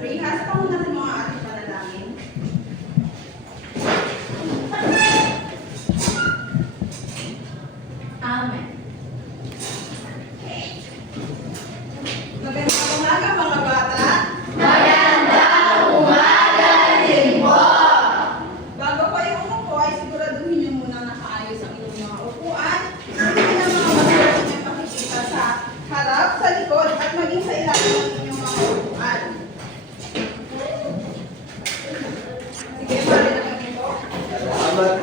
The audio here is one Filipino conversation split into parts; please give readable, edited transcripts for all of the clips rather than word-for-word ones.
Rehas pa muna natin mga ating panalangin. Amen. Magandang umaga mga bata. Magandang umaga din po. Bago kayo umupo ay siguraduhin niyo muna nakaayos ang inyong mga upuan. Hindi na mga magulang niyo pakikita sa harap, sa likod, at maging sa ilalim ng inyong mga upuan. Sige, pare na kami po. Salamat.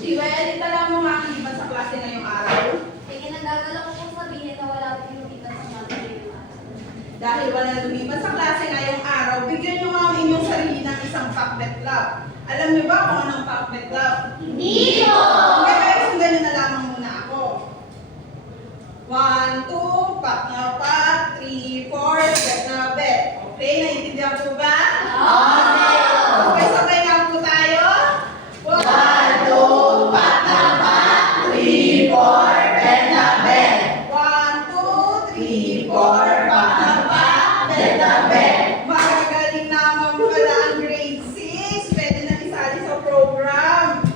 Jiwel, itala mo nga ang liban sa klase ngayong araw. Sige, nagagala ko pong sabihin na wala po yung iba sa mga kailangan. Dahil wala lumiban sa klase ngayong araw, bigyan niyo nga ang inyong sarili ng isang Pakbet Club. Alam niyo ba kung anong Pakbet Club? Hindi po! Kaya sundan niyo na lamang muna ako. 1, 2, pak na pak, 3, 4, bet na bet. Okay, naiintindihan po ba? Okay, sabay nga po tayo. 1, 2, pak na pak, 3, 4, bet na bet. 1, 2, 3, 4, pak na pak, bet na bet. Magagaling naman pala ang grade 6. Pwede na isali sa program.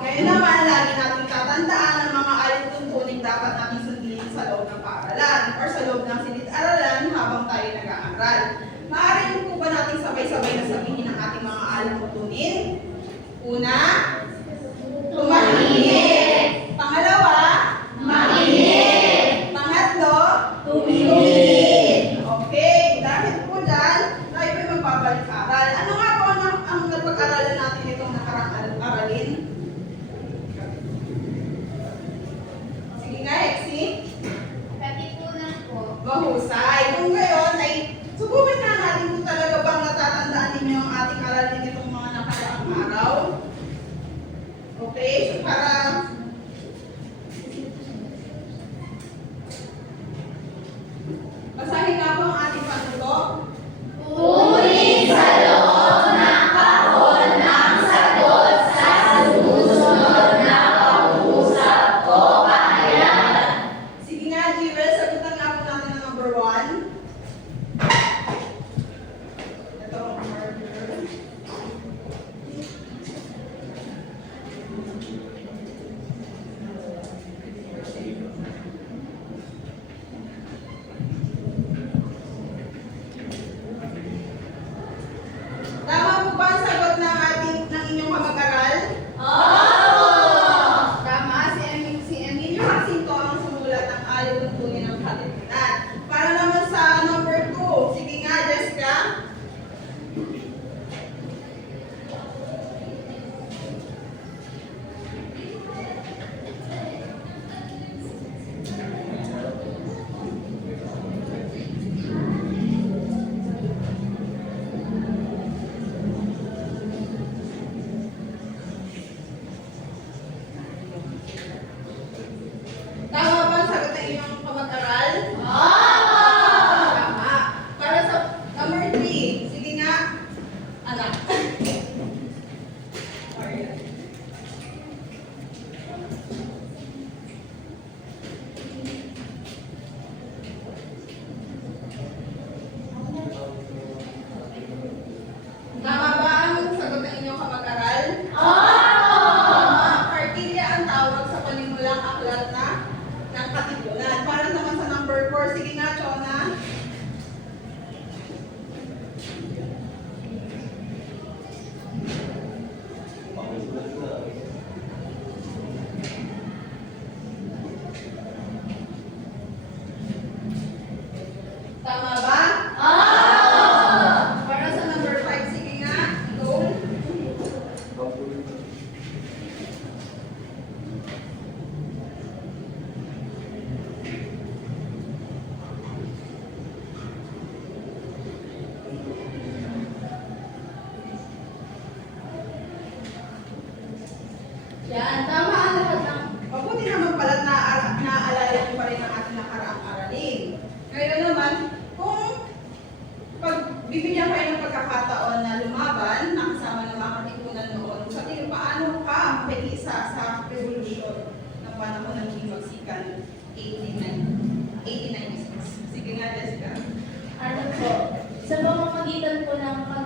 Ngayon naman, lagi natin tatandaan ang mga alituntunin dapat natin sundin sa loob ng paaralan or sa loob ng silid-aralan habang tayo nag-aaral. Maaari po ba natin sabay-sabay na sabihin ang ating mga alituntunin? Una, tumahimik. Pangalawa, makinig. Pangatlo, tumingin. Okay, dahil po dyan, tayo ay magbabalik-aral. Ano nga po ang napag-aralan natin itong nakarang aralin? Sige nga, Exi. Katipunan po. Mahusay. Kung gayon ay subukan nga natin kung talaga bang natatandaan ninyo ang ating aralin itong mga nakaraang araw. Okay, so para basahin nga po ang ating patutok. Kunin sa loob ng kahon ang sagot sa susunod na pag-uusap o pahayag. Sige nga, Jewel, sagutan nga po natin ang number 1. Ito ang murder. Tama po ba ang sagot ng inyong kamag-aral? Tama, si Emilio Jacinto ang sumulat ng alituntunin ng katipunan. Para naman sa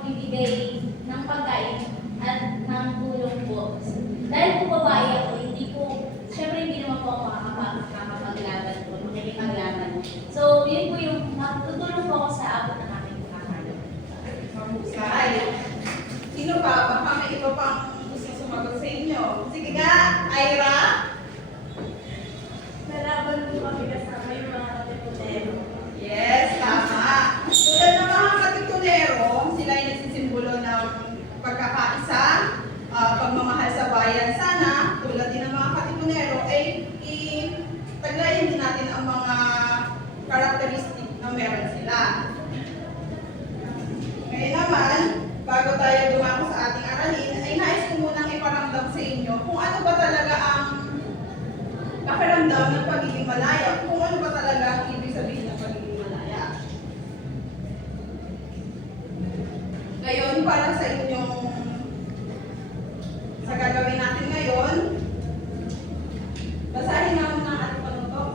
magbibigay ng pagkain at ng tulong po. Dahil po babae ako, hindi po, syempre hindi naman po ako makakapaglaban po, makikipaglaban. So, yun po yung tutulong po ako sa abot ng aking kakayahan. Mahusay. Sino pa? Baka may iba pang gusto sumagot sa inyo. Sige nga, Ira. Nalaban po kami kasama yung mga katipunero. Yes, tama. Tulad ng mga katitunero, sila ay nagsisimbolo ng pagkakaisa, pagmamahal sa bayan. Sana, tulad din ng mga katitunero, ay itaglayin din natin ang mga karakteristik na meron sila. Ngayon naman, bago tayo dumako sa ating aralin, ay nais ko munang iparamdam sa inyo kung ano ba talaga ang pakiramdam ng pagiging malaya, kung ano ba talaga ang ibig sabihin ng pagiging malaya. Ngayon, para sa inyong sa gagawin natin ngayon, basahin na muna ang ating panutok.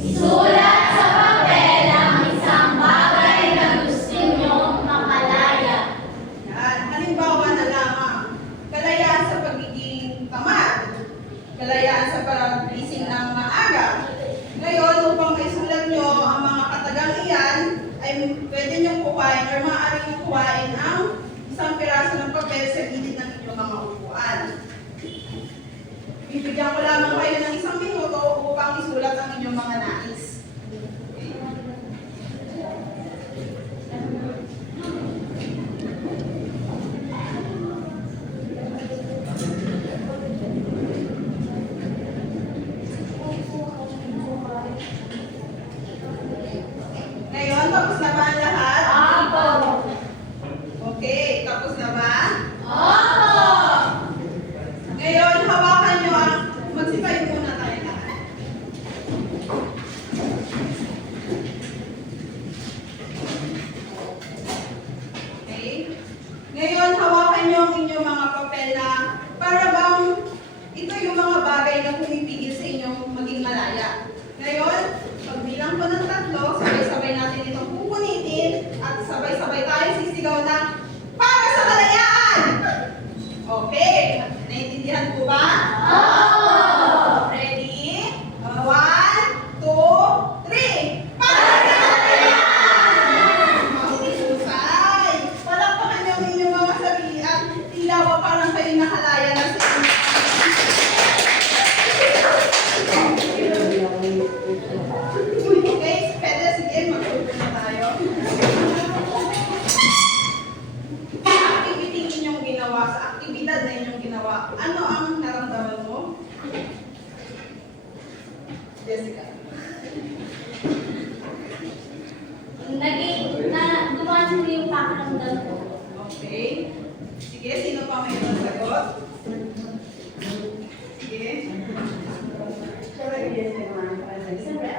Isulat sa papel ang isang bagay na gusto niyong makalaya. Yan. Halimbawa na lamang, kalayaan sa pagiging tamad, kalayaan sa pag-gising ng maaga. Ngayon, upang maisulat nyo ang mga katagang iyan, ay pwede nyo kuhain or maaari nyo kuhain ang isang piraso ng papel sa gilid ng inyong mga upuan. Bibigyan ko lamang kayo ng 1 minuto upang isulat ang inyong mga nais. Ngayon, tapos na ba ang lahat? Apo! Okay, tapos na ba? Opo! Ngayon, hawakan nyo ang... Magsipay muna tayo lahat. Okay? Ngayon, hawakan nyo ang inyong mga papel na para bang ito yung mga bagay na pumipigil sa inyong maging malaya. Ngayon, pagbilang ko ng 3, sabay-sabay natin itong pupunitin at sabay-sabay tayo sisigaw na para sa kalayaan! Okay, naiintindihan po ba? Ready? 1, 2, 3. Para sa kalayaan! Mahusay! Palakpakan niyo ang inyong mga sarili at tila ba parang kayo nakalaya na sa inyo. Okay, pwede sige, mag-open na tayo. Activity inyong ginawa, sa aktibidad na inyong ginawa, ano ang naramdaman mo? Jessica. Gumawa ko yung pakiramdam ko. Okay. Sige, sino pa may sagot? Sige. Siyempre,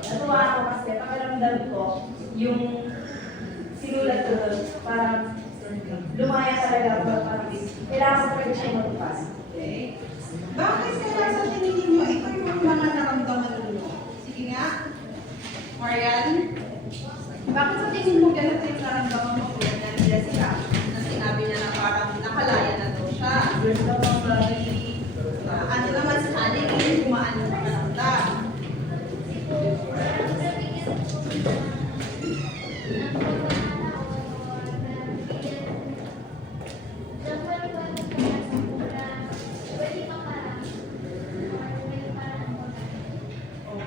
natuwa ako kasi pakiramdam ko yung sinulat ko doon, parang lumaya talaga ako, parang kailangan ko rin siya matupas. Okay. Bakit kaya sa tingin ninyo, ito yung mga naramdaman ninyo? Sige nga. Marian? Bakit sa tingin mo ganito yung naramdaman mo tulad na Jessica? Na sinabi niya na parang nakalaya na daw siya. Ano naman sa atin, yung gumaan yung pakiramdam.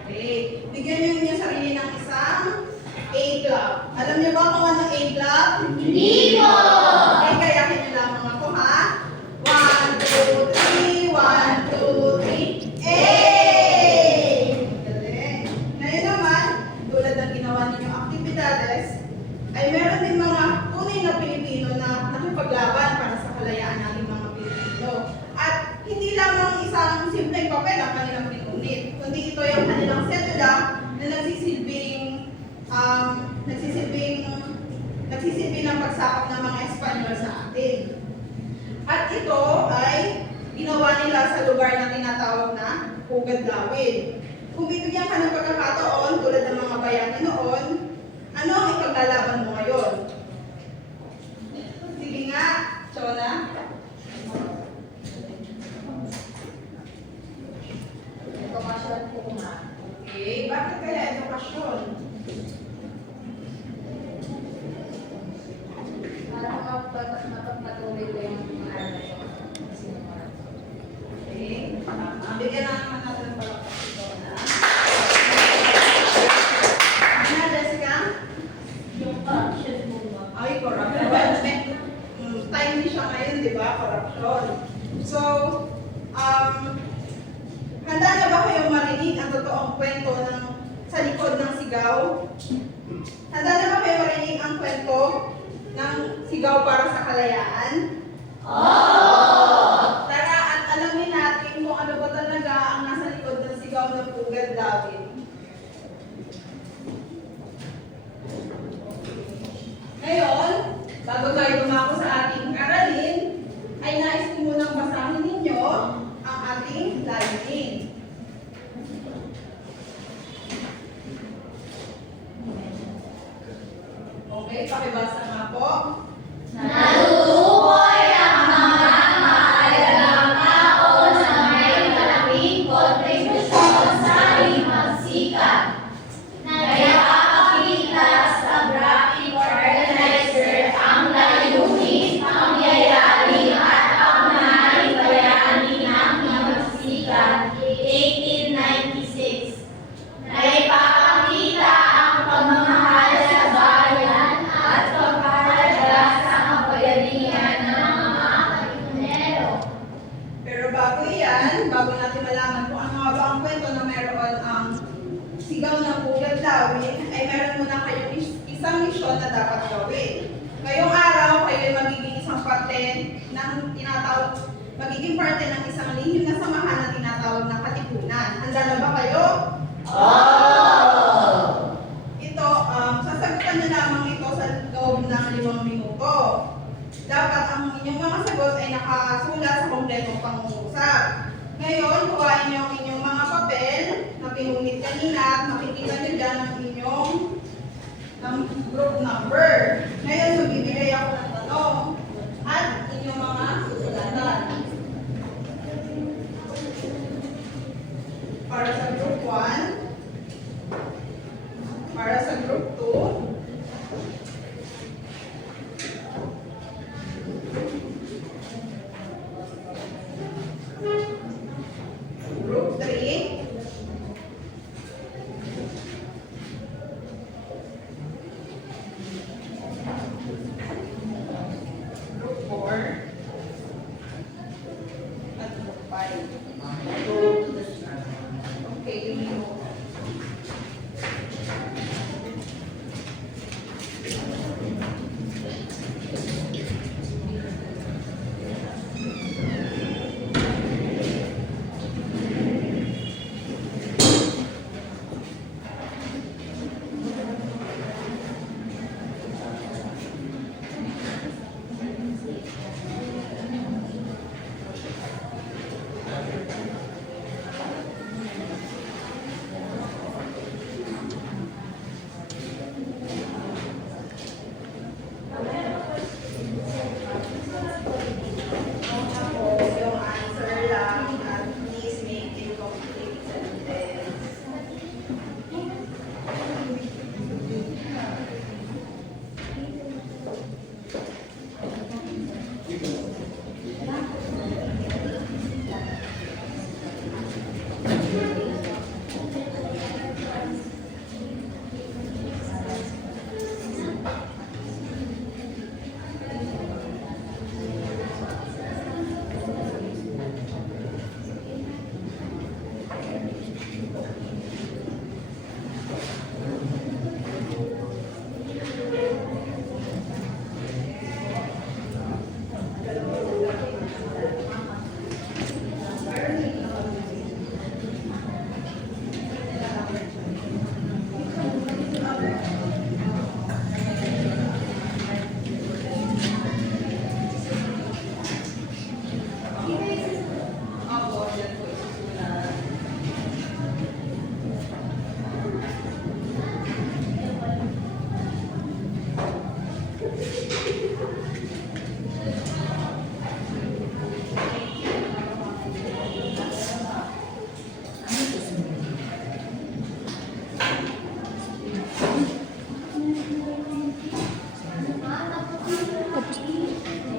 Okay. Bigyan niyo yung sarili ng isang A-club. Alam niyo ba kung anong A-club? Hindi po! Okay, kayakin niyo lamang ako ha. 1, 2, 3, 1, 2, 3, A! Galing. Ngayon naman, tulad ng ginawa ninyong aktibidades, ay meron din mga tunay na Pilipino na nakipaglaban para sa kalayaan nating mga Pilipino. At hindi lamang isang simpleng papel ang kanilang pinunit, kundi ito yung kanilang sedula na nagsisilbing ng pagsakop ng mga Espanyol sa atin. At ito ay ginawa nila sa lugar na tinatawag na Pugad Lawin. Kung bibigyan ka ng pagkakataon tulad ng mga bayani noon, ano ang ipaglalaban mo ngayon? instruction. Para mapagpatuloy ko yung aral ko. Okay? Tama. Bigyan na naman natin ng palakpak ito na. Ano na, Jessica? Yung corruption po ba? Ay, corruption. Well, timely siya ngayon, di ba? Corruption. So, handa na ba kayong marinig ang totoong kwento ng sa likod ng sigaw? Handa na ba kayo marinig ang kwento ng sigaw para sa kalayaan? Tara at alamin natin kung ano ba talaga ang nasa likod ng sigaw ng Pugad David. Ngayon, bago tayo dumako sa ating aralin, ay nais ko munang basahin ninyo ang ating layunin. Okay, pakibasa nga po. Natutukoy ang mga mahalagang tao na may malaking kontribusyon sa himagsikan. Nagpapakita sa graphic organizer ang layunin, pangyayari at pangunahing bayani ng himagsikan 1896. Naipapakita ang pagmamahal sa bayan at pagpapahalaga sa kabayanihan ng mga katipunero. Pero bago yan, bago natin malaman kung ano nga ba ang kwento na meron ang sigaw ng Pugad David, ay meron muna kayong isang misyon na dapat gawin. Ngayong araw, kayo ay magiging isang parte ng magiging parte ng isang lihim na samahan na tinatawag na katipunan. Handa na ba kayo? Ito, sasagutan niyo lamang ito sa loob ng 5 minuto. Dapat ang inyong mga sagot ay nakasulat sa kompletong pangungusap. Ngayon, kuhain niyo ang inyong mga papel na pinunit kanina at makikita niyo dyan ang inyong group number. Ngayon, magbibigay ako ng tanong at inyong mga susulatan. Para sa group 1, para sa group 2, group 3, group 4, at group 5. Okay,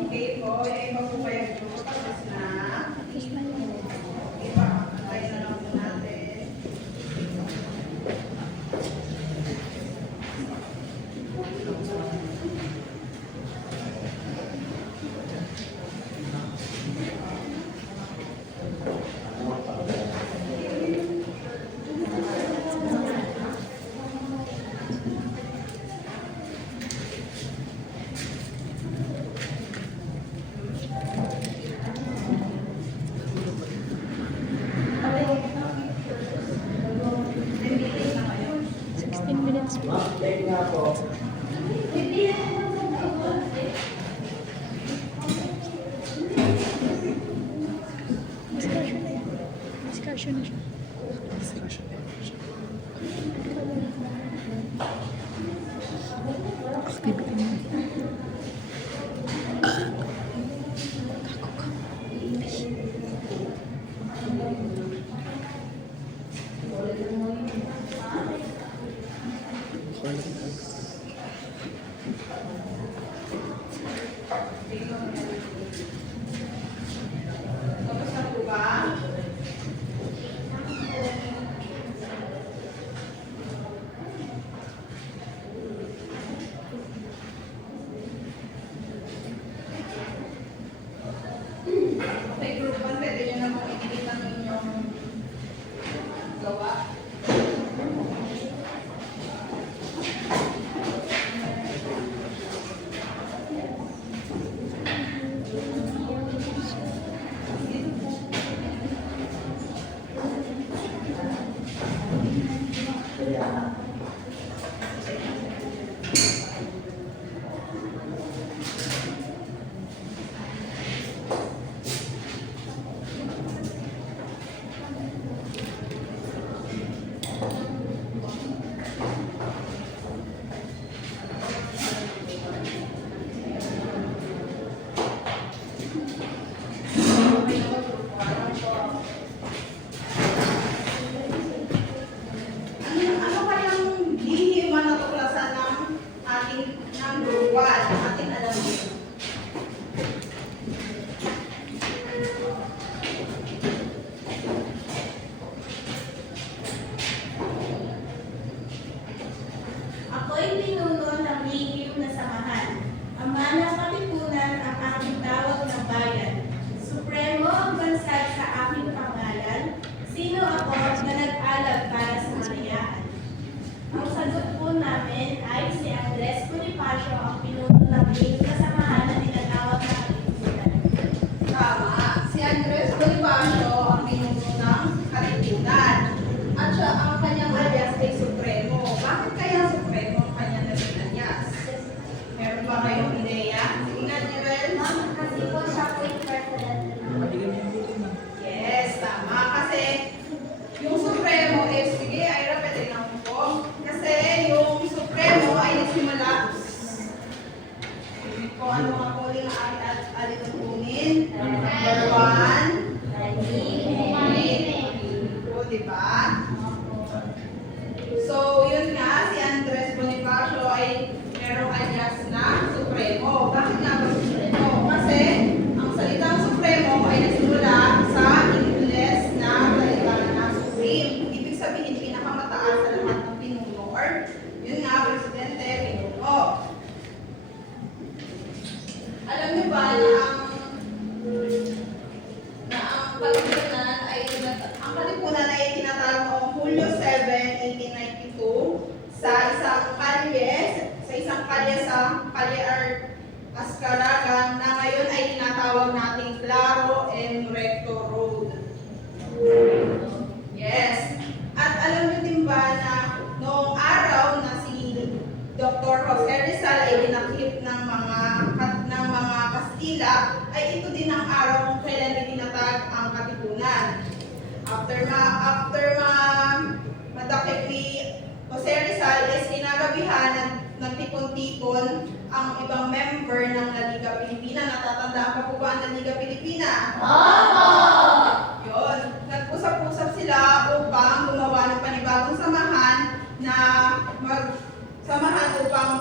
Okay po, yung iba po kayo po, tapos na. Okay pa, tayo na lang po natin. Discussion na siya. Activity na. Tapos na po ba? Okay, group 1, pwede nyo na pong i-delete ang inyong gawa. Ano kayang lihim na natuklasan ng ating ng group 1, ating alamin? Ako'y pinuno ng lihim na samahan. Ama ng Katipunan ang aking tawag na bayan. Supremo ang bansag sa aking pangalan. Sino ako na nag-alab para sa kalayaan? Ang sagot po namin ay si Andres Bonifacio, ang pinuno ng lihim na samahan na tinatawag na Katipunan. Tama, si Andres Bonifacio ang pinuno ng Katipunan. At siya ang kanyang alias ay Supremo. Bakit kaya Supremo ang kanyang naging alias? Meron ba kayong ideya? Sige nga, Jirel. Kasi po siya po yung president. Yes, tama. Kasi yung Supremo is, sige, Ira, pwede lang po. Kasi yung Supremo ay nagsimula kung ano mga kuling alitutunin. Number 1, diba? So, yun nga, si Andres Bonifacio ay merong alias na Supremo. Bakit nga ba Supremo? Kasi ang salitang Supremo ay nagsimula sa Ingles na salita na Supreme. Ibig sabihin, pinakamataas sa lahat ng pinuno or yun nga, Presidente, pinuno. Alam niyo ba na ang Katipunan ay tinatawag noong Hulyo 7, 1892 sa isang kalye sa Kalye Ascaragan na ngayon ay tinatawag nating Claro and Recto Road. Yes. At alam niyo din ba na noong araw na si Dr. Jose Rizal ay dinakip ng mga Kastila, ay ito din ang araw kung kailan itinatag ang Katipunan. After madakip ni Jose Rizal is kinagabihan nagtipon-tipon ang ibang member ng La Liga Pilipina. Natatandaan pa po ba ang La Liga Pilipina? Yun. Nag-usap-usap sila upang gumawa ng panibagong samahan na samahan upang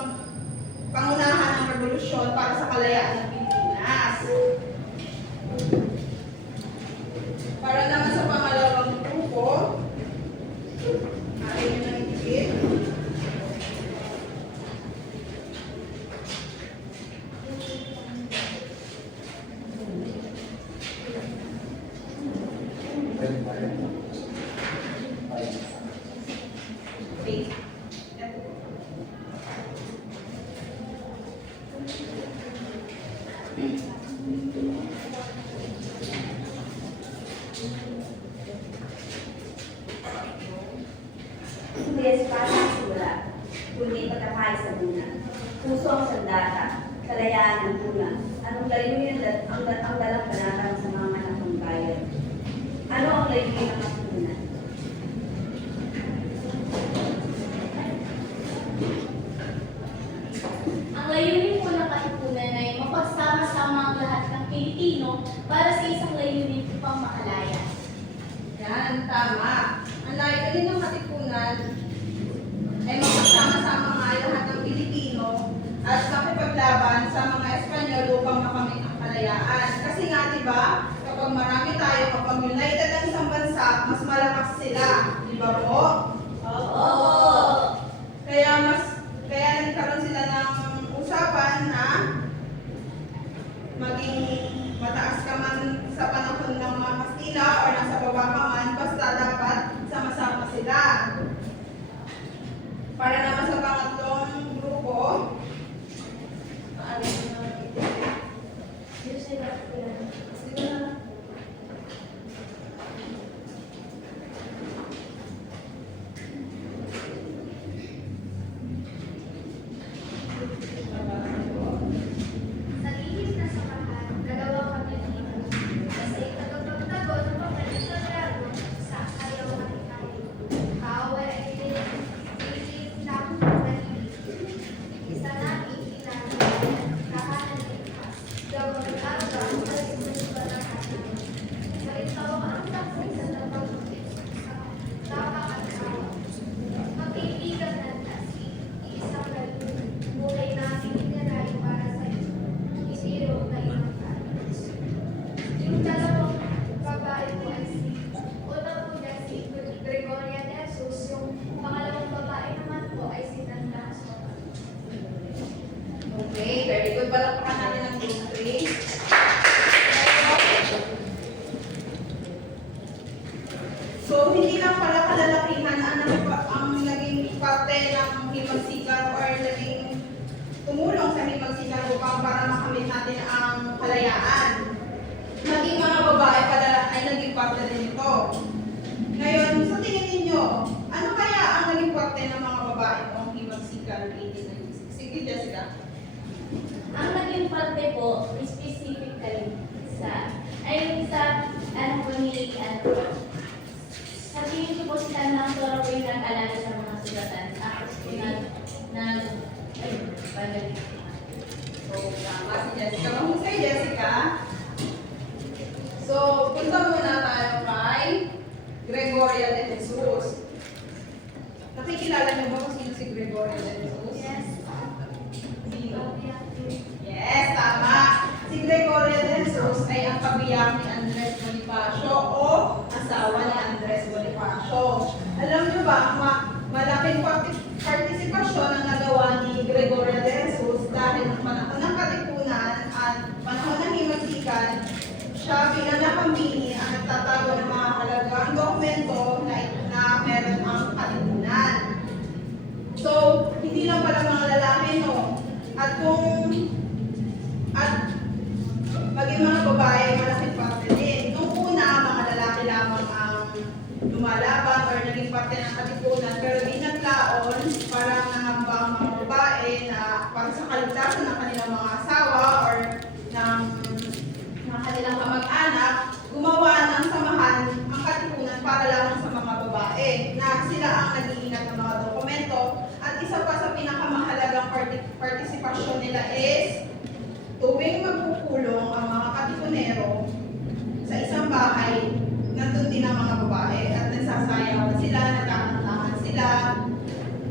pangunahan ng revolusyon para sa kalayaan ng Pilipinas. Para naman sa pangalawang grupo, atin nyo nang itigil. Okay. Hindi espada ang simula, kundi pagkakaisa-una. Puso ang sandata, kalayaan ang kulang. Anong layunin ang dalang panatang sa mga anak ng bayan? Ano ang layunin ng katipunan? Ang layunin po ng katipunan ay mapagsama-sama ang lahat ng Pilipino para sa isang layunin upang makalaya. Yan, tama. Ang layunin ng katipunan ay magsama-sama nga lahat ng Pilipino at makipaglaban sa mga Espanyol upang makamit ang kalayaan. Kasi nga, di ba, kapag marami tayo, kapag united ang isang bansa, mas malakas sila. Di ba po? Oo! Kaya nagkaroon sila ng usapan na maging mataas ka man sa panahon ng mga Kastila o nasa baba ka man, basta dapat sama-sama sila. Para naman sa pangatlong grupo, Sa lihim na samahan, dalawa kami dito. Kasi tagapagtago ng mga sa dragon sa ayaw ng tayo. Kaaway ay pilit lang nalilig. Isa namin ginagawa, kahanan ligtas. Gawang araw ang kalisunugan ng kanan. Marintaw ang taksi sa napagpapit sa tama at awa. Magkaibigan ng kasi, iisang layunin. Buhay namin inalay para sa iyo. Isiro na ibang tayo. Yung dalawang babae mo ay si unang po niya si Gregoria de Jesus. Yung pangalawang babae naman po ay si Nanda Soto. okay, very good. Palakpakan natin ang group 3. So, hindi lang pala kalalakihan ang naging parte ng himagsikan or naging tumulong sa himagsikan upang para makamit natin ang kalayaan. Naging mga babae pala ay naging parte din ito. Ngayon, sa tingin ninyo, ano kaya ang naging parte ng mga babae ng himagsikan 1896? Sige, Jessica. Ang naging parte po, specifically ano po ni, sa tingin ko po si Tanang Toro po yung nag-alala sa mga sugatan. Tapos po pagaling. So, tama si Jessica. Mahusay, Jessica. So, punta muna tayo kay Gregoria de Jesus. Nakikilala niyo ba kung sino si Gregoria de Jesus? Yes. Sino? Yes, tama. Si Gregoria de Jesus ay ang kabiyak ni Andres Bonifacio o asawa ni Andres Bonifacio. Alam niyo ba, malaking partisipasyon ang nagawa ni Gregoria de Jesus dahil ng panahon ng katipunan at panahon ng himagsikan, siya bilang nakambini ang nagtatago ng mga halagang dokumento na meron ang katipunan. So, hindi lang pala mga lalaki, no? At maging mga babae, malaking parte din. Nung una, mga lalaki lamang ang lumalaban or naging parte ng katipunan, pero di naglaon, parang nangamba ang mga babae na para sa kaligtasan ng kanilang mga asawa or ng kanilang kamag-anak, gumawa ng samahan ang katipunan para lamang sa mga babae na sila ang nag-iingat ng mga dokumento. At isa pa sa pinakamahalagang partisipasyon nila is tuwing magpupulong ang mga katipunero sa isang bahay, nandun din ang mga babae at nagsasayawan sila, nagkakantahan sila,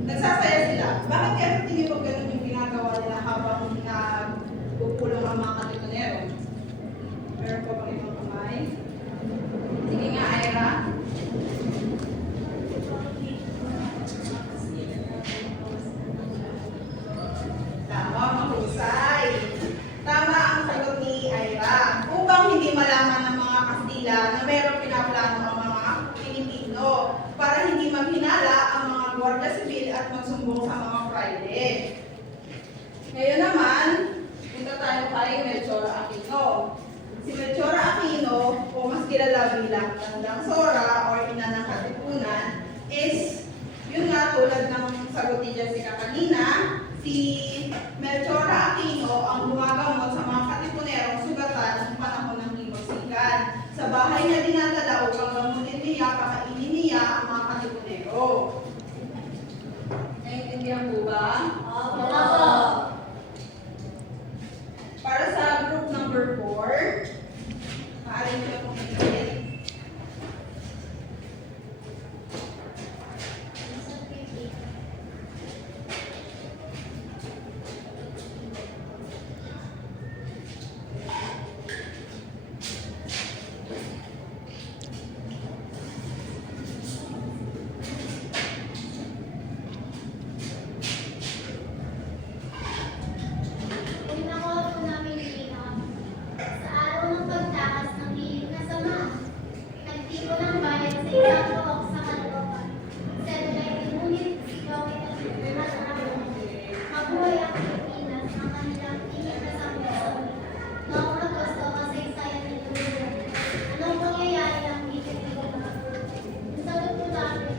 nagsasaya sila Bakit kaya sa tingin mo ganun yung ginagawa nila habang nagpupulong ang mga katipunero? Meron pa bang ibang kamay? Sige nga, Ira. Tama, mahusay. Tama ang sagot ni Ira. Upang hindi malaman ng mga Kastila na mayroong pinaplano ang mga Pilipino para hindi maghinala ang mga Guardia Civil at magsumbong sa mga Friday. Ngayon naman, punta tayo kay Melchor Aquino. Si Melchor Aquino, o mas kilala bilang Tandang Sora or Ina ng Katipunan, is, yun nga tulad ng sagot ni Jessica kanina, si Melchor Aquino ang gumagamot sa mga katipunerong sugatan ng panahon ng himosikan. Sa bahay niya dinadala upang gamutin niya, pakainin niya ang mga katipunero. Naiintindihan po ba? Opo. Para sa group number 4, maaari niyo pong i-edit. Kung nakuha po namin linaw, sa araw ng pagtakas ng hilig na samahan, nagtipon ang bayan sa isang buhok sa Caloocan. Sedlay ngunit sigaw ay nagsimulat na ako. Mabuhay ang Pilipinas, ang kanilang tingin na sambusan. Noong Agosto, kasaysayan ni Lulu. Anong pangyayari ang bibigyan na? Ang sagot po namin,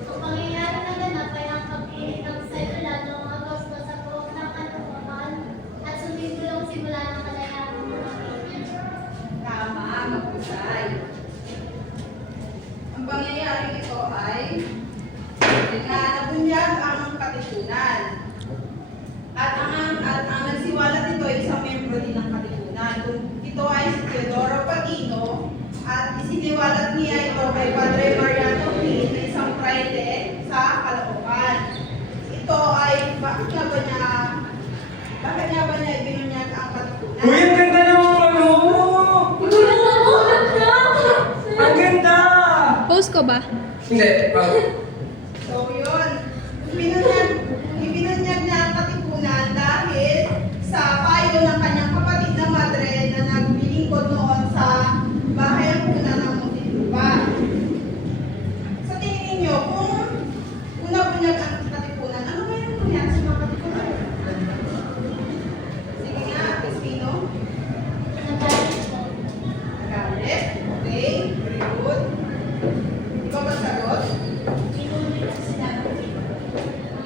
ang pangyayari na ganap ay ang pagpunit ng sedula noong Agosto sa buhok ng Caloocan at sumibulong simula ng kalayaan ng mga Pilipino. Tama, mahusay. Ang pangyayari ito ay nabunyag ang katipunan. At ang nagsiwalat nito ay isang membro din ng katipunan. Ito ay si Teodoro Patino at isiniwalat niya ito kay Padre Mariano Pin na isang fraile sa Caloocan. Ito ay bakit nga ba niya ibinunyag ang katipunan? Uy, ang ganda ng ano! Ang ganda! Post ko ba? Hindi, So yun, ibinunyag niya ang katipunan dahil sa payo ng kanyang kapatid na madre na naglilingkod noon sa bahay kuna ng Muntinlupa. Sa tingin ninyo, kung una-bunyag ang katipunan, ano ba yung mangyari sa mga katipunan? Sige nga, Crispino. Nagalit po. Galit. Okay, very good. Ikaw ba sagot? Pinunod ko sila.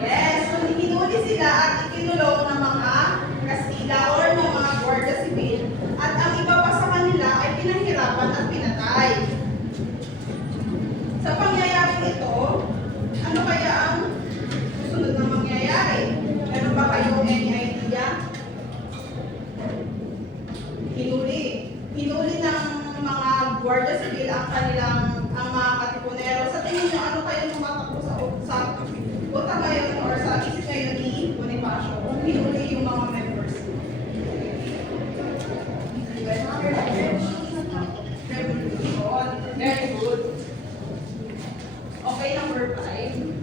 Yes, so hinuli sila at ikinulong ng mga Kastila or ng mga Guardia Civil at ang iba pa sa kanila ay pinahirapan at pinatay. Sa pangyayaring ito, ano kaya ang susunod na mangyayari? Meron ba kayong any idea? Hinuli ng mga Guardia Civil ang mga katipunero. Sa tingin nyo, ano kaya tumatakbo sa utak ngayon or sa isip ngayon ni Bonifacio kung hinuli yung mga members? Revolution. Very good. Okay, number 5.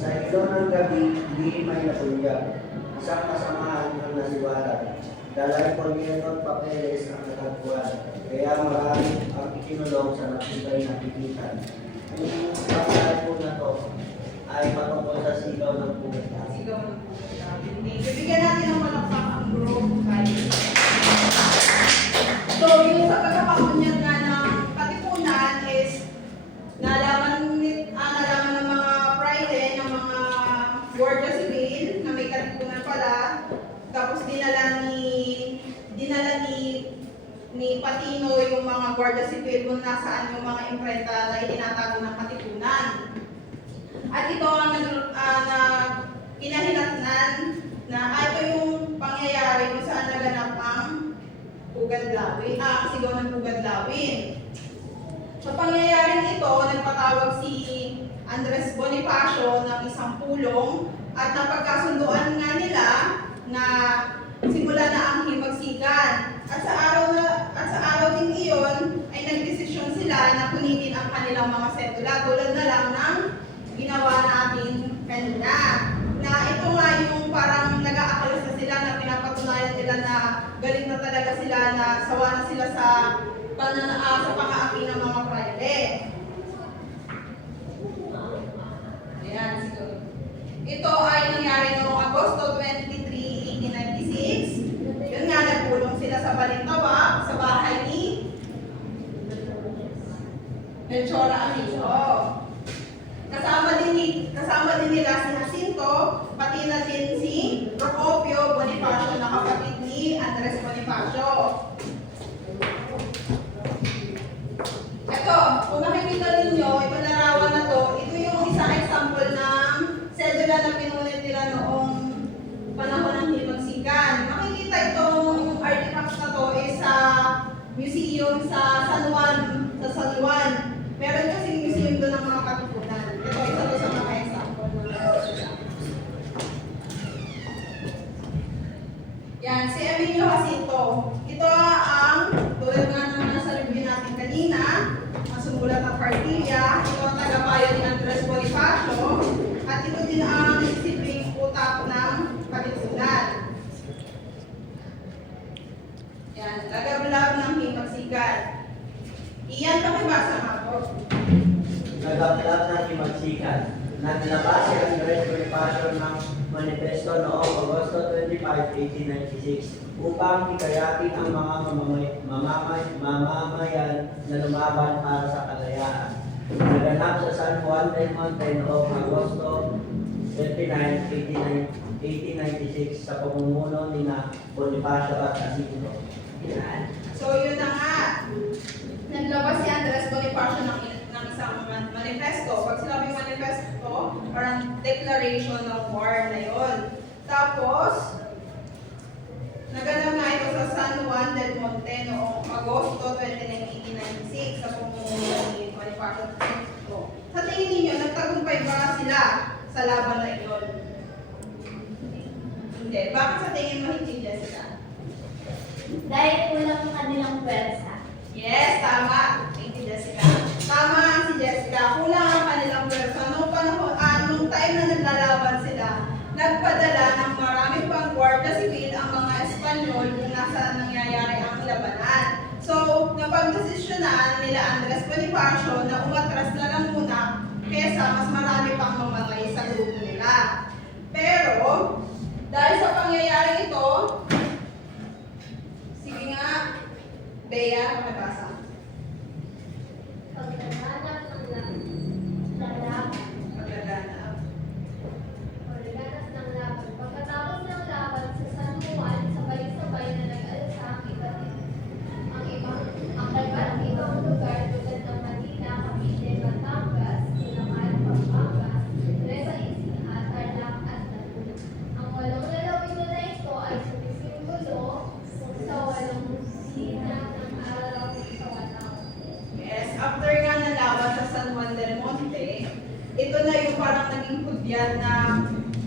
Sa ilo ng gabi, hindi may natulyag. Isang kasamahan ang nasiwalat. Dalay polyeto at papeles ang natagpuan. Kaya marami ang ikinulong sa nagsibay na pigitan. Yung pagkain po na to ay patungkol sa sigaw ng pumunta. Sigaw ng pumunta. Bibigyan natin ng malakpak ang group 5. So, yung sa pagkakakunyag nga ng katipunan is nalaman ng mga Friday, ng mga Guardia Civil na may katipunan pala. Tapos dinala ni ni Patino yung mga Guardia Civil kung nasaan yung mga imprenta na itinatago ng Katipunan. At ito ang pinahinatnan na ito yung pangyayari kung saan naganap ang sigaw ng Pugad-Lawin. Sa pangyayaring ito, nagpatawag si Andres Bonifacio ng isang pulong at napagkasunduan nga nila na simula na ang himagsikan. At sa araw din iyon ay nagdesisyon sila na punitin ang kanilang mga sedula tulad na lang ng ginawa natin kanina. Na ito nga yung parang nag-aakalas na sila na pinapatunayan nila na galing na talaga sila, na sawa na sila sa pang-aaki ng mga fraile. Ayan, siguro. Ito ay nangyari noong Agosto 23, 1896. Yun nga, nagpulong sila sa Balintawak, sa bahay ni Melchora Amigo. Kasama din nila si Jacinto, pati na din si Procopio Bonifacio na kapatid ni Andres Bonifacio. Ito, kung makikita ninyo, itong larawan na to, ito yung isang example ng sedula na pinunit nila noong panahon ng himagsikan. Makikita itong artifacts na to is sa museum sa San Juan. Meron kasing museum doon ng mga Katipunan. Ito, isa to sa mga example ng sedula. Yan, si Emilio Jacinto. Ito ang, tulad nga naman sa review natin kanina, ang sumulat ng Cartilla. Ito ang tagapayo ni Andres Bonifacio. At ito din ang silbing utak ng Katipunan. Yan, tagablab ng himagsikan. Iyan, pakibasa nga po. Nagablab ng himagsikan. Naglabas si Andres Bonifacio ng manifesto noong Agosto 25, 1896 upang hikayatin ang mga mamamayan na lumaban para sa kalayaan. Naganap sa San Juan del Monte noong Agosto 29, 1896 sa pamumuno ni Bonifacio at Jacinto. Yan. So yun na nga. Naglabas si Andres Bonifacio ng isang manifesto. Pag sinabing manifesto, parang declaration ng war na yun. Tapos, naganap nga ito sa San Juan del Monte noong Agosto 29, 1896 sa pamumuno ni Bonifacio at Jacinto. Sa tingin ninyo, nagtagumpay ba sila sa laban na iyon? Hindi. Bakit sa tingin mo hindi sila? Dahil kulang ang kanilang pwersa. Yes, tama. Thank you, Jessica. Tama si Jessica. Kulang ang kanilang pwersa. Nung time na naglalaban sila, nagpadala ng marami pang Guardia Civil ang mga Espanyol kung nasaan nangyayari ang labanan. So, napagdesisyonan nila Andres Bonifacio na umatras na lang muna kesa mas marami pang mamatay sa grupo nila. Pero, dahil sa pangyayari ito, sige nga, Bea, makibasa. Paglaganap ng laban. Paglaganap. Paglaganap ng laban. Pagkatapos ng laban sa San Juan, sabay-sabay na nag-alsa ang ibang lugar tulad ng Manila, Cavite, Batangas, Bulacan, Pampanga, Nueva Ecija, Tarlac at Laguna. Ang walong lalawin na ito ay sumisimbolo sa walong sina ng araw sa walaw. Yes, after nga nalaban sa San Juan del Monte, ito na yung parang naging hudyat na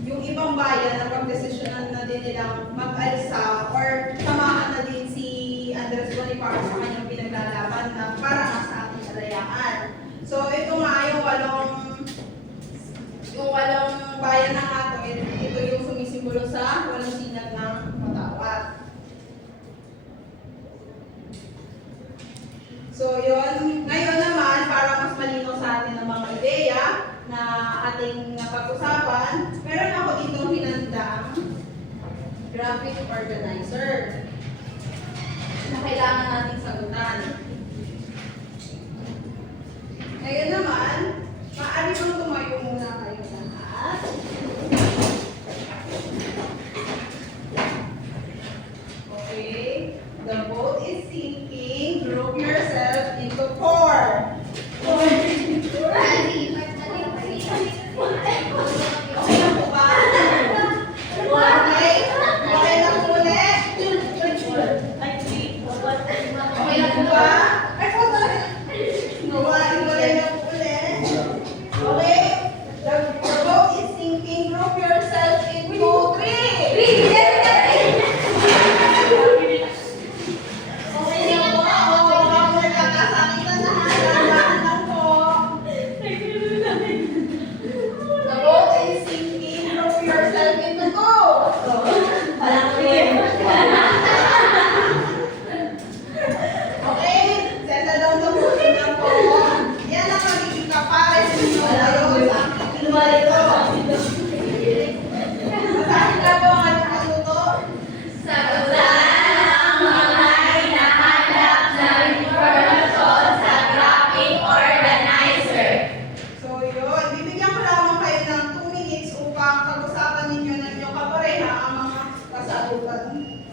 yung ibang bayan na pagdesisyonan na din nilang mag-alsa or samahan na din si Andres Bonifacio sa kanyang pinaglalaban na para nga sa ating kalayaan. So ito nga yung walong bayan na nga ito yung sumisimbolo sa walong sinag ng Patawat. So yun, ngayon naman para mas malinaw sa atin ang mga ideya na ating napag-usapan, meron ako dito hinandang graphic organizer na kailangan nating sagutan. Ngayon naman, maaari bang tumayo muna kayo lahat? Okay, the boat is sinking.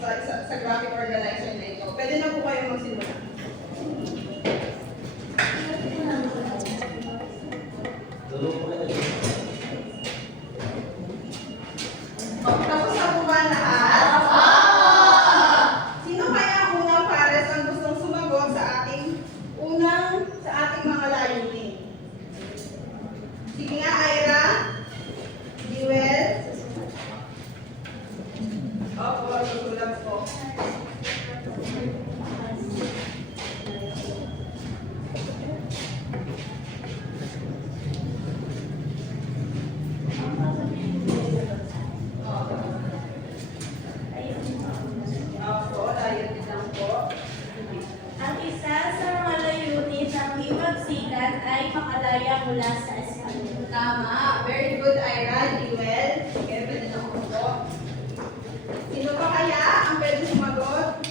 sa graphic organizer na ito. Pwede na po kayo magsimula. Tapos na po ba ang lahat? Sino kaya ang unang pares ang gustong sumagot sa ating mga layunin? Sige nga, Ira. Jewel. Opo, susulat po. Opo, layunin lang po. Ang isa sa mga layunin ng himagsikan ay makalaya mula sa Espanyol. Tama. Very good, Ira. Jewel. Okay, pwede na po. Sino pa kaya ang pwede sumagot?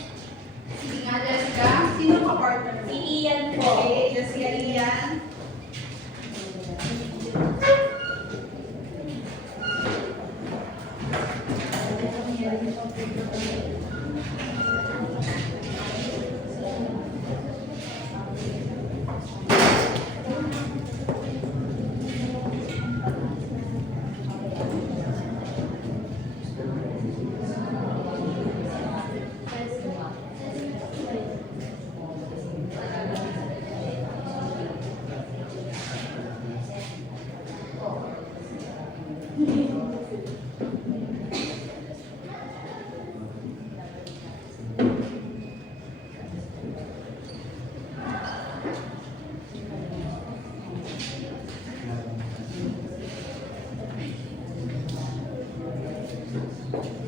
Sige nga, Jessica. Sino pa partner mo? Si Ian po. Okay, Jessica, Ian.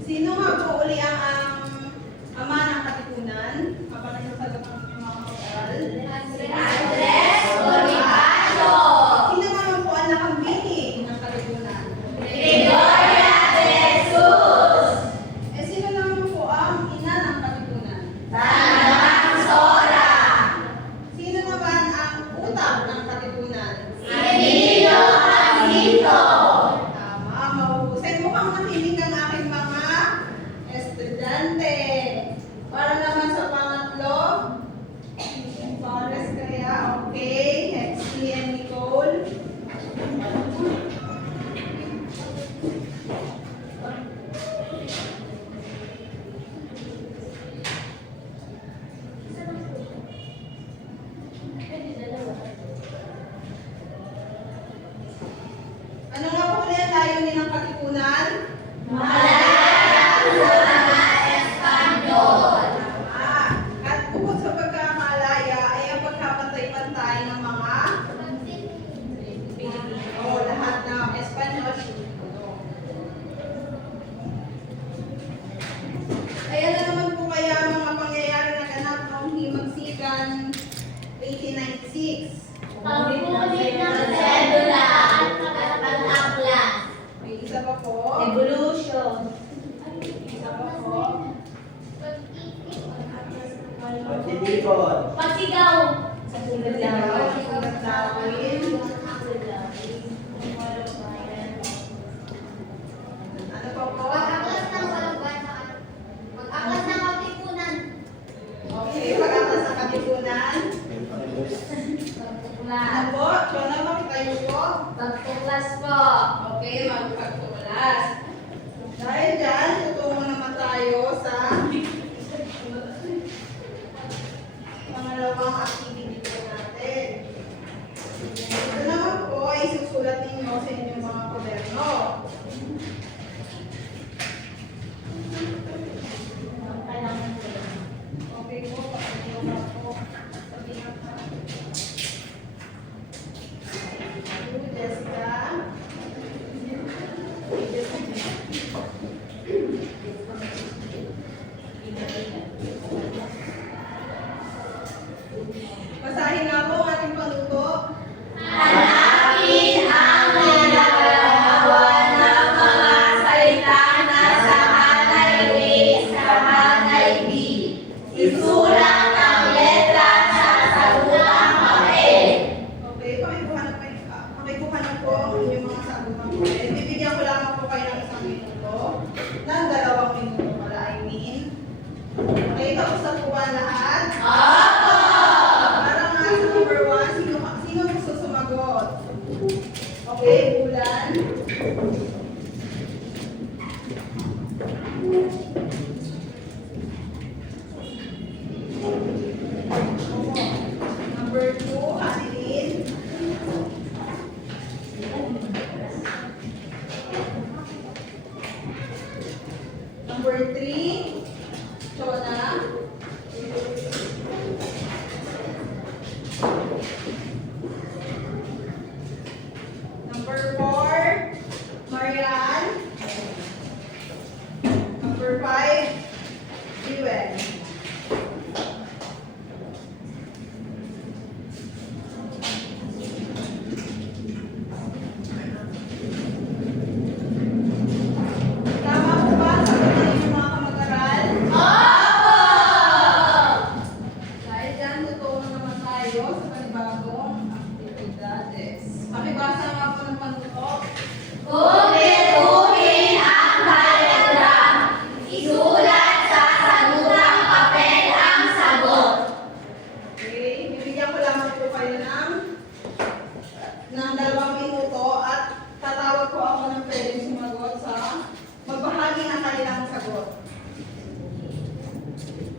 Sino nga po uli ang ama ng katipunan? Kapag nagsasagot ang mga kapag-aral? Andres Bonifacio! Sino naman po ang nakambini ng katipunan? Gregoria de Jesus! Eh, sino naman po ang ina ng katipunan? Tanang Sora! Sino naman ang utak ng katipunan? Emilio Jacinto! Tama, mahuhusay. Mukhang makinig ang aking mga estudyante. Para naman sa pangatlo, Pares kaya, okay. Hexley and Nicole. Ano nga po ulit ang layunin ng katipunan? Tama. At bukod sa pagkakalaya ay ang pagkapantay-pantay ng mga Pilipino. Lahat ng Espanyol. Kaya na naman po kaya ang mga pangyayari na ganap noong himagsikan 1896. Pagpunit ng sedula at pag-aklas. May isa pa po. Evolution. Isa pa po. Pagtitipon. Pagsigaw. Sa sulat lang. Sulat natin. Ano pa po? Pag-aklas ng balagwan sa pag-aklas ng katipunan. Okay, pag-aklas ng katipunan. Ano po? Chona, makitayo po. Pagtuklas po. Okay, magpagtulas. Dahil dyan, tutungo naman tayo sa pangalawang activity po natin. Ito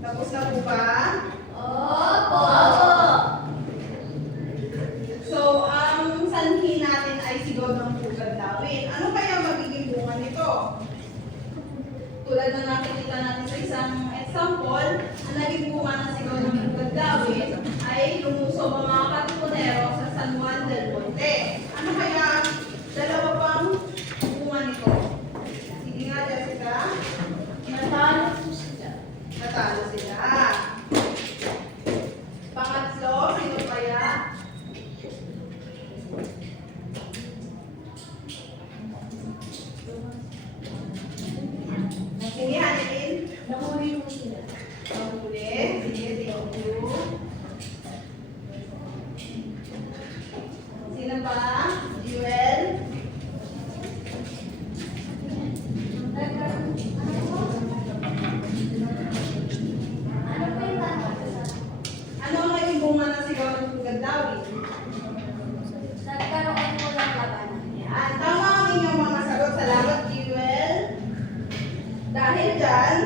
Tapos na po ba? Opo! So, ang sanhi natin ay sigaw ng pugad dawin. Ano kaya magiging bunga nito? Tulad na nakikita natin sa isang example, ang naging bunga ng sigaw ng pugad dawin ay lumusob ang mga katipunero sa San Juan del Monte. Ano kaya ang dalawa pang bunga nito? Sige nga, Jessica. Natalo po sila. Natalo sila. Pangatlo, sino kaya? Sige, Hanilin. Nahuli po sila. Mahuli. Sige, thank you. Sino pa? Jewel? Ano po yung tanong? Ano ang naging bunga ng sigaw ng pugad dawin? Nagkaroon po ng labanan. Yan. Tama ang inyong mga sagot. Salamat, Jewel. Dahil dyan,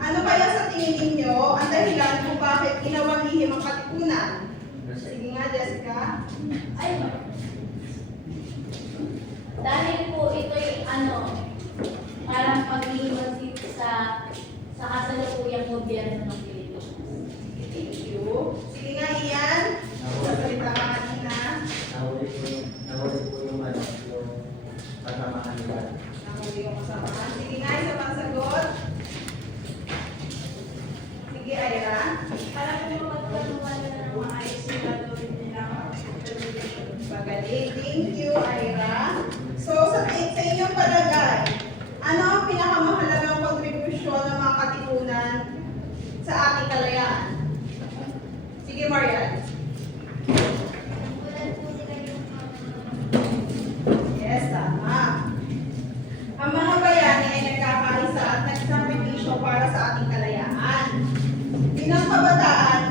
ano kaya sa tingin ninyo ang dahilan kung bakit ginawang lihim ang katipunan? Sige nga, Jessica. Ay, dahil po ito'y parang pagliwan sa kasalukuyang gobyerno ng Pilipinas. Thank you. Sige nga, Ian. Sasalita ka kanina. Nahuli po yung kasamahan nila. Nahuli yung kasama. Sige nga, isa pang sagot. Sige, Ira. Para po magpatuwa na ng maayos yung gagawin nila. Magaling. Thank you, Ira. So, sa inyong palagay, ano ang pinakamahalagang kontribusyon ng mga katipunan sa ating kalayaan? Sige, Marian. Tulad po nila yung Yes, tama. Ang mga bayani ay nagkakaisa at nagsakripisyo para sa ating kalayaan. Bilang kabataan,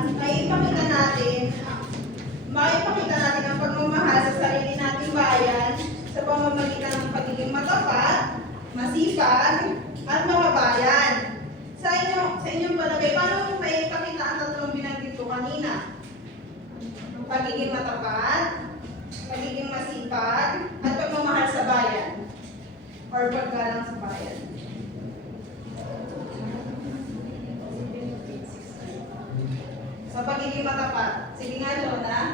maipakita natin ang pagmamahal sa sarili nating bayan sa pamamagitan ng pagiging matapat, masipag, at mababayan. Sa inyong palagay, paano mo maipakita ang tatlong binanggit ko kanina? Pagiging matapat, pagiging masipag, at pagmamahal sa bayan or paggalang sa bayan. Sa pagiging matapat. Sige nga, Jonah.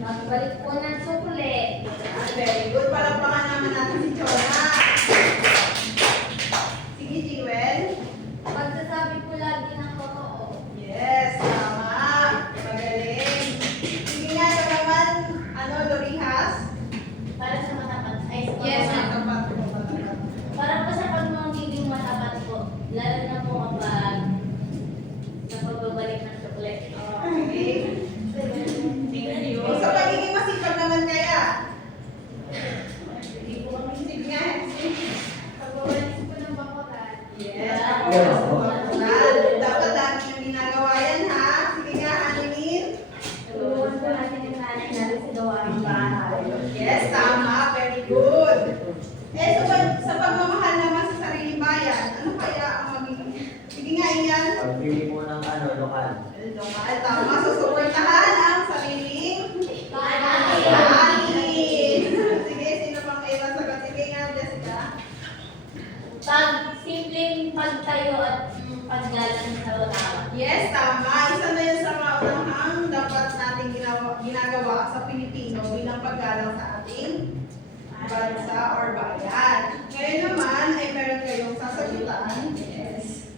Nagbalik po ng sukli. Very good. Palakpakan naman natin si Jonah. Sige, Jewel. Pagsasabi po lagi ng totoo. Yes, tama. Magaling. Sige nga, ito naman, Dorihas. Para sa matapat. Ay, sa Yes, pagmamahal. matapat. Para po sa pagmamagiging matapat po, lalo na po kapag sa pagbabalik ng sukli. Okay. Sa pagiging masipag naman kaya. Sige nga, pagbawalis po ng bakuran. yes. Yeah. Dapat dami yung ginagawa yan, ha? Sige nga, Annalyn. Tulungan po natin yung nanay natin sa gawaing bahay. Yes, tama. Very good. Sa pagmamahal naman sa sariling bayan, ano kaya ang magiging... Sige nga, Ian. Pagbili mo ng lokal. Lokal, tama. Susuportahan ang sariling Bahay. bayan. Sige, sino pang may masagot? Sige nga, Jessica. Simpleng pagtayo at paggalang sa lawa. Yes, tama. Isa na yan sa kaunahang dapat nating ginagawa sa Pilipino bilang paggalang sa ating bansa or bayan. Ngayon naman ay meron kayong sasagutan. Yes.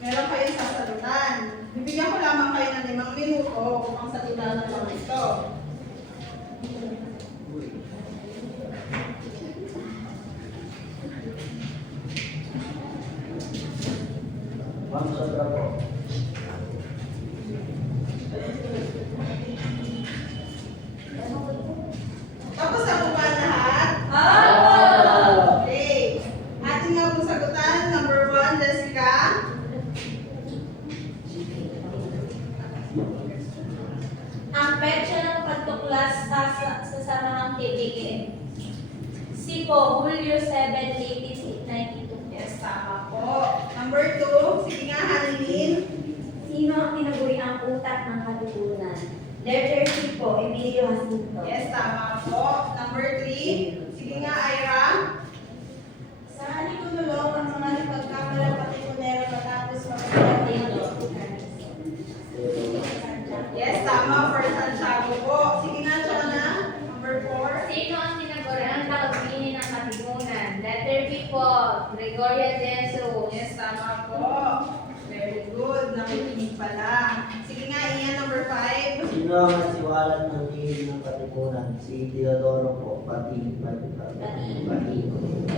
Meron kayong sasagutan. Bibigyan ko lamang kayo ng 5 minuto upang sagutan ng mga ito. Ma'am, sobra po. Tapos na po ba ang lahat? Okay. Ating nga pong sagutan. Number 1, Jessica. Ang petsa ng pagtuklas sa samahang KBKM. Si po, Hulyo 7, 1892. Yes, Letter C po, Emilio Jacinto. Yes, tama po. Number 3. Sige nga, Ira. Saan ikunulong ang mga ipagkamalang patipunero matapos magkaroon ng pagkukunan? Yes, tama. For Santiago po. Sige nga, Jonah. Number 4. Sino ang tinaguriang tagapili ng katipunan? Letter B po, Gregoria Jesus. Yes, tama po. Very good. Nakikinig pala. Sige nga, Ian. Number 5. Sino ang nasiwalat ng lihim ng katipunan? Si Teodoro po, pati.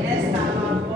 Yes, tama po.